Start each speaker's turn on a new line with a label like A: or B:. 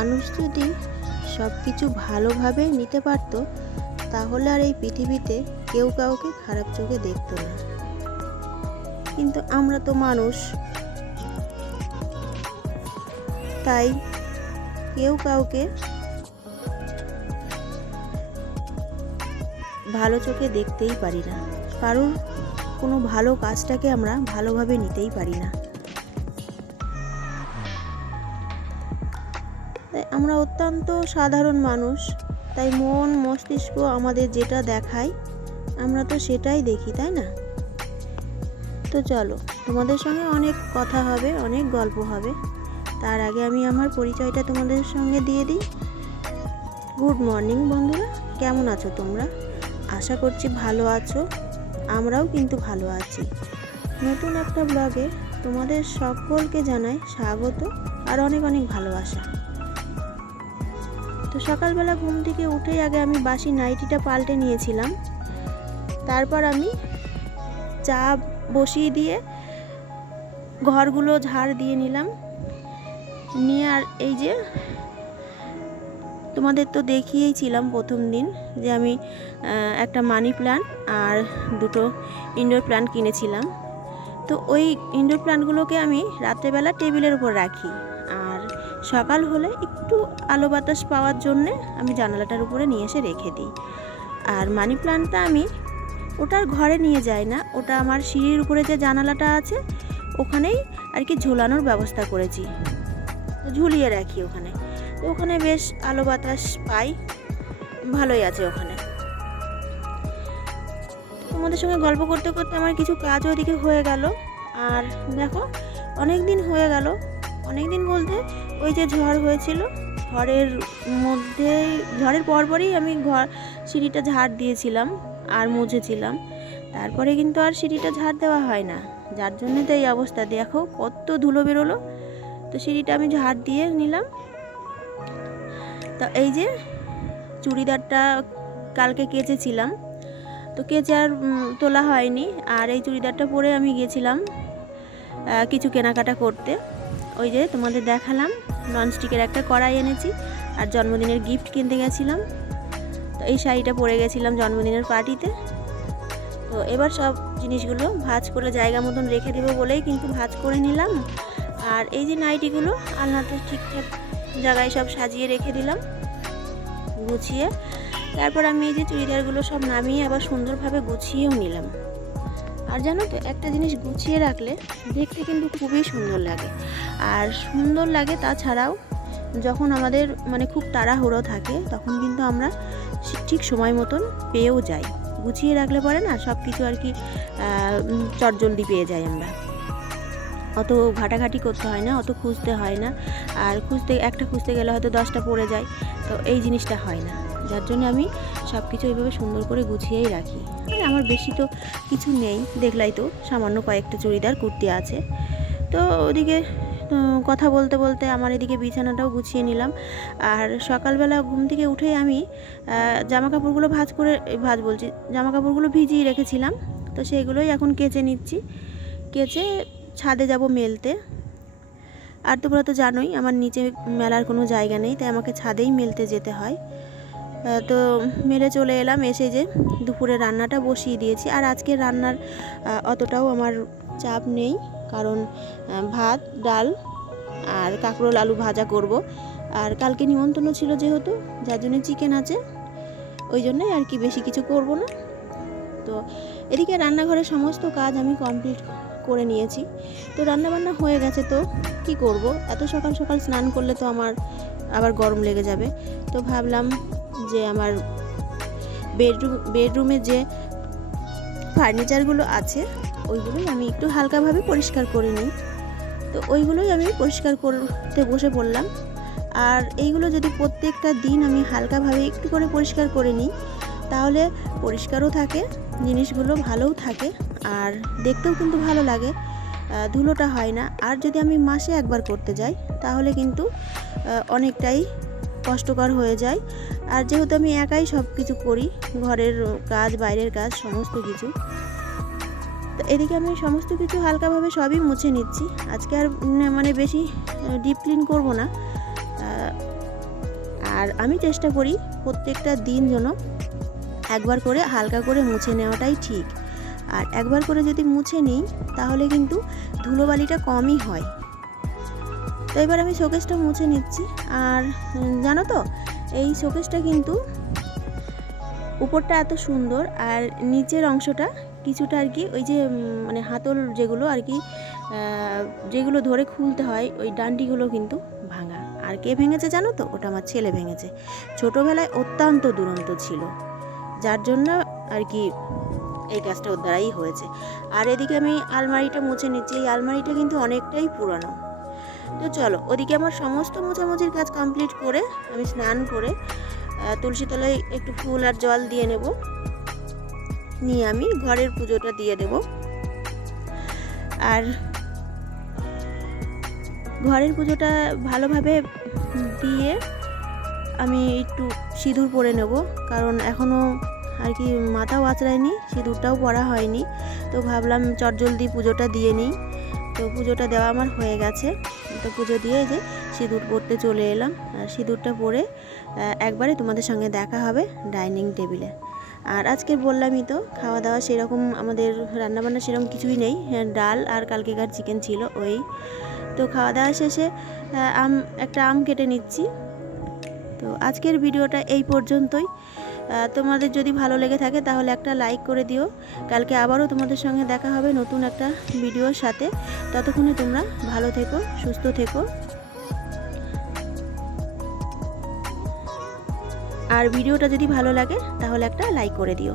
A: মানুষ যদি সব কিছু ভালোভাবে নিতে পারতো, তাহলে আর এই পৃথিবীতে কেউ কাউকে খারাপ চোখে দেখতো না। কিন্তু আমরা তো মানুষ। তাই কেউ কাউকে ভালো চোখে দেখতেই পারি না। কারণ কোনো ভালো কাজটাকে আমরা ভালোভাবে নিতেই পারি না। আমরা অত্যন্ত সাধারণ মানুষ, তাই মন, মস্তিষ্ক আমাদের যেটা দেখায়, আমরা তো সেটাই দেখি, তাই না? তো চলো, তোমাদের সঙ্গে অনেক কথা হবে, অনেক গল্প হবে। তার আগে আমি আমার পরিচয়টা তোমাদের সঙ্গে দিয়ে দিই। গুড মর্নিং বন্ধুরা, কেমন আছো তোমরা? আশা করছি ভালো আছো, আমরাও কিন্তু ভালো আছি। নতুন একটা ব্লগে তোমাদের সকলকে জানাই স্বাগত আর অনেক অনেক ভালোবাসা। সকালবেলা ঘুম থেকে উঠেই আগে আমি বাসি নাইটিটা পাল্টে নিয়েছিলাম। তারপর আমি চা বসিয়ে দিয়ে ঘরগুলো ঝাড় দিয়ে নিলাম। নিয়ে আর এই যে তোমাদের তো দেখিয়েছিলাম প্রথম দিন যে আমি একটা মানি প্ল্যান্ট আর দুটো ইনডোর প্ল্যান্ট কিনেছিলাম। তো ওই ইনডোর প্ল্যান্টগুলোকে আমি রাত্রেবেলা টেবিলের উপর রাখি। সকাল হলে একটু আলো বাতাস পাওয়ার জন্যে আমি জানালাটার উপরে নিয়ে এসে রেখে দিই। আর মানি প্ল্যান্টটা আমি ওটার ঘরে নিয়ে যাই না, ওটা আমার সিঁড়ির উপরে যে জানালাটা আছে, ওখানেই আর কি ঝোলানোর ব্যবস্থা করেছি। ঝুলিয়ে রাখি ওখানে। তো ওখানে বেশ আলো বাতাস পাই, ভালোই আছে ওখানে। তোমাদের সঙ্গে গল্প করতে করতে আমার কিছু কাজ ওইদিকে হয়ে গেল। আর দেখো অনেক দিন হয়ে গেল অনেক দিন বলতে ওই যে ঝড় হয়েছিল ঝড়ের মধ্যে ঝড়ের পরপরই আমি ঘর সিঁড়িটা ঝাড় দিয়েছিলাম আর মুছেছিলাম। তারপরে কিন্তু আর সিঁড়িটা ঝাড় দেওয়া হয় না। যার জন্য তো এই অবস্থা। দেখো কত ধুলো বেরোলো। তো সিঁড়িটা আমি ঝাড় দিয়ে নিলাম। তো এই যে চুড়িদারটা কালকে কেচেছিলাম। তো কেচে আর তোলা হয়নি। আর এই চুড়িদারটা পরে আমি গেছিলাম আহ, কিছু কেনাকাটা করতে। ওই যে তোমাদের দেখালাম ননস্টিকের একটা কড়াই এনেছি আর জন্মদিনের গিফট কিনতে গেছিলাম। তো এই শাড়িটা পরে গেছিলাম জন্মদিনের পার্টিতে তো এবার সব জিনিসগুলো ভাজ করে জায়গা মতন রেখে দেবো বলেই কিন্তু ভাজ করে নিলাম। আর এই যে নাইটিগুলো, আলনাতে ঠিকঠাক জায়গায় সব সাজিয়ে রেখে দিলাম, গুছিয়ে। তারপর আমি এই যে চুড়িদারগুলো সব নামিয়ে আবার সুন্দরভাবে গুছিয়েও নিলাম। আর জানো তো, একটা জিনিস গুছিয়ে রাখলে দেখতে কিন্তু খুবই সুন্দর লাগে। আর সুন্দর লাগে তাছাড়াও যখন আমাদের মানে খুব তাড়াহুড়ো থাকে, তখন কিন্তু আমরা ঠিক সময় মতন পেয়েও যাই। গুছিয়ে রাখলে পরে না সব কিছু আর কি চটজলদি পেয়ে যাই আমরা। অত ঘাটাঘাটি করতে হয় না, অত খুঁজতে হয় না। আর খুঁজতে, একটা খুঁজতে গেলে হয়তো দশটা পড়ে যায়, তো এই জিনিসটা হয় না। যার জন্য আমি সব কিছু এইভাবে সুন্দর করে গুছিয়েই রাখি। আর আমার বেশি তো কিছু নেই, দেখলাই তো সামান্য কয়েকটা চুড়িদার, কুর্তি আছে। তো ওদিকে কথা বলতে বলতে আমার এদিকে বিছানাটাও গুছিয়ে নিলাম। আর সকালবেলা ঘুম থেকে উঠেই আমি জামা কাপড়গুলো ভাজ করে ভাজ বলছি জামা কাপড়গুলো ভিজিয়ে রেখেছিলাম। তো সেইগুলোই এখন কেচে নিচ্ছি। কেচে ছাদে যাব মেলতে। আর তোমরা তো জানোই, আমার নিচে মেলার কোনো জায়গা নেই, তাই আমাকে ছাদেই মেলতে যেতে হয়। তো মেরে চলে এলাম এসে যে দুপুরে রান্নাটা বসিয়ে দিয়েছি। আর আজকে রান্নার অতটাও আমার চাপ নেই, কারণ ভাত, ডাল আর কাঁকরোল আলু ভাজা করব। আর কালকে নিমন্ত্রণ ছিল যেহেতু, যার জন্য চিকেন আছে, ওই জন্যই আর কি বেশি কিছু করব না। তো এদিকে রান্নাঘরের সমস্ত কাজ আমি কমপ্লিট করে নিয়েছি। তো রান্না বান্না হয়ে গেছে তো, কি করব? এত সকাল সকাল স্নান করলে তো আমার আবার গরম লেগে যাবে। তো ভাবলাম যে আমার বেডরুম বেডরুমে যে ফার্নিচারগুলো আছে, ওইগুলোই আমি একটু হালকাভাবে পরিষ্কার করে নিই। তো ওইগুলোই আমি পরিষ্কার করতে বসে পড়লাম। আর এইগুলো যদি প্রত্যেকটা দিন আমি হালকাভাবে একটু করে পরিষ্কার করে নিই, তাহলে পরিষ্কারও থাকে, জিনিসগুলো ভালোও থাকে, আর দেখতেও কিন্তু ভালো লাগে। ধুলোটা হয় না। আর যদি আমি মাসে একবার করতে যাই, তাহলে কিন্তু অনেকটাই কষ্টকর হয়ে যায়। আর যেহেতু আমি একাই সব কিছু করি, ঘরের কাজ, বাইরের কাজ, সমস্ত কিছু, তো এদিকে আমি সমস্ত কিছু হালকাভাবে সবই মুছে নিচ্ছি। আজকে আর মানে বেশি ডিপ ক্লিন করব না। আর আমি চেষ্টা করি প্রত্যেকটা দিন যেন একবার করে হালকা করে মুছে নেওয়াটাই ঠিক। আর একবার করে যদি মুছে নিই, তাহলে কিন্তু ধুলোবালিটা কমই হয়। তো এবার আমি শোকেসটা মুছে নিচ্ছি। আর জানো তো, এই শোকেসটা কিন্তু উপরটা এত সুন্দর আর নিচের অংশটা কিছুটা আর কি ওই যে মানে হাতল যেগুলো আর কি যেগুলো ধরে খুলতে হয় ওই ডান্ডিগুলো কিন্তু ভাঙা। আর কে ভেঙেছে জানো তো? ওটা আমার ছেলে ভেঙেছে। ছোটোবেলায় অত্যন্ত দুরন্ত ছিল। যার জন্য আর কি এই কাজটা ওর দ্বারাই হয়েছে। আর এদিকে আমি আলমারিটা মুছে নিচ্ছি। এই আলমারিটা কিন্তু অনেকটাই পুরানো। তো চলো ওদিকে আমার সমস্ত মোছামুছির কাজ কমপ্লিট করে আমি স্নান করে আহ, তুলসী তলায় একটু ফুল আর জল দিয়ে নেব। নিয়ে আমি ঘরের পুজোটা দিয়ে দেব। আর ঘরের পুজোটা ভালোভাবে দিয়ে আমি একটু সিঁদুর পরে নেব কারণ এখনও আর কি মাথাও আঁচড়ায়নি সিঁদুরটাও পরা হয়নি। তো ভাবলাম চটজলদি পুজোটা দিয়ে নিই। তো পুজোটা দেওয়া আমার হয়ে গেছে। তো পুজো দিয়ে যে সিঁদুর পরতে চলে এলাম। আর সিঁদুরটা পরে একবারে তোমাদের সঙ্গে দেখা হবে ডাইনিং টেবিলে। আর আজকে বললামই তো খাওয়া দাওয়া সেরকম আমাদের রান্নাবান্না সেরকম কিছুই নেই। হ্যাঁ, ডাল আর কালকেকার চিকেন ছিল ওই। তো খাওয়া দাওয়া শেষে আম একটা আম কেটে নিচ্ছি। তো আজকের ভিডিওটা এই পর্যন্তই। তোমাদের যদি ভালো লেগে থাকে তাহলে একটা লাইক করে দিও। কালকে আবারও তোমাদের সঙ্গে দেখা হবে নতুন একটা ভিডিওর সাথে। ততক্ষণে তোমরা ভালো থেকো, সুস্থ থেকো। আর ভিডিওটা যদি ভালো লাগে তাহলে একটা লাইক করে দিও।